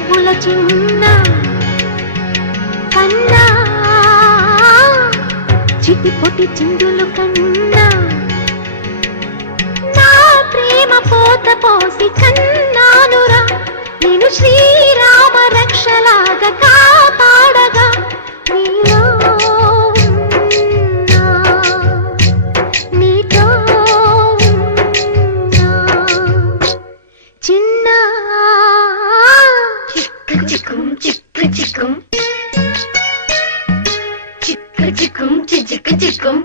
నవ్వుల చిన్న కన్నా చిటిపొటి చిందులు కన్నా నా ప్రేమ పోత పోసి కన్నానురా నేను శ్రీరామ రక్షలాగా కాపాడగా నీలో నీతో చిన్న చిక్క చిక్కుం చిక్క చిక్కుం చిక్క చిక్కుం చిక్క చిక్కుం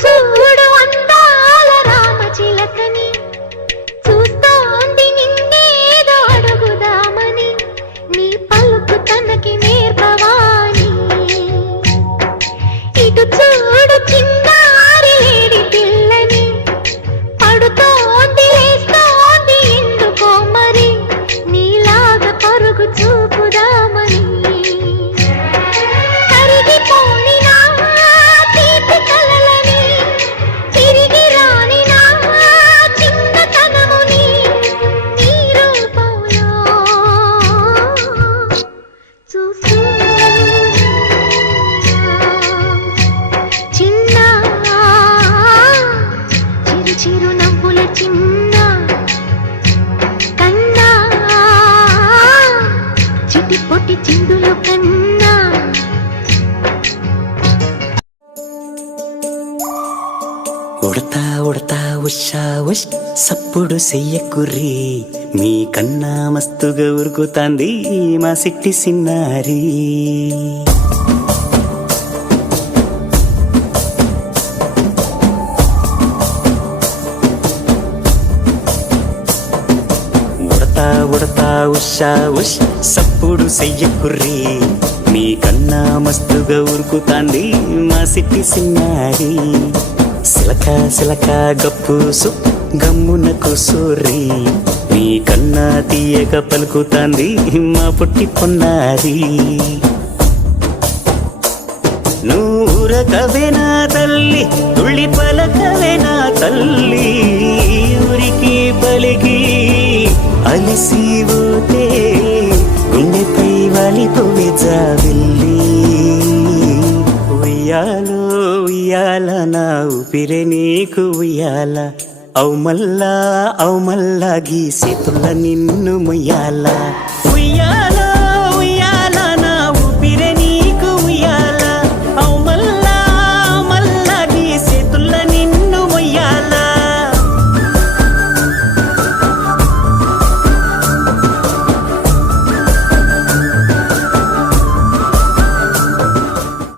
చూడు అందాల రామచిలకని చూస్తోంది నిన్నేదో అడుగుదామని నీ పలుకు తనకి నేర్పవాని ఇటు చూడు చిన్నారి లేడి పిల్లని పడుతోంది లేస్తోంది ఎందుకో మరి నీలాగా పరుగు చూపుదామని కరిగిపోని నా తీపి కలలని తిరిగి రాని నా చిన్నతనముని నీ రూపంలో చూస్తూ చిన్న చిరు చిరు నవ్వుల చిన్న కన్నా చిటిపొటి చిందులు కన్నా ఉడతా ఉడతా ఉషా ఉష్ సప్పుడు చెయ్యకుర్రి మీ కన్నా మస్తుగా ఉరుకుతాంది మా సిట్టి సిన్నారి ఉడతా ఉడతా ఉషా ఉష్ సప్పుడు చెయ్యకుర్రి మీ కన్నా మస్తుగా ఉరుకుతాంది మా సిట్టి సిన్నారి సిలక సిలక గప్పుసు గమ్మున కూసోర్రి నీ కన్నా తీయక పలుకుతాంది మా పుట్టి పొన్నారి నూరకవేనా తల్లి తుళ్ళి పలకవేనా తల్లి ఊరికి పలికి అలిసిపోతే గుండెపై వాలిపోవే జావిల్లి ఉయ్యాలో ఉయ్యాల నా ఊపిరే నీకు ఉయ్యాల అవు మల్లా గీసేతుల్ల నిన్ను ముయ్యాల ఉయ్యాల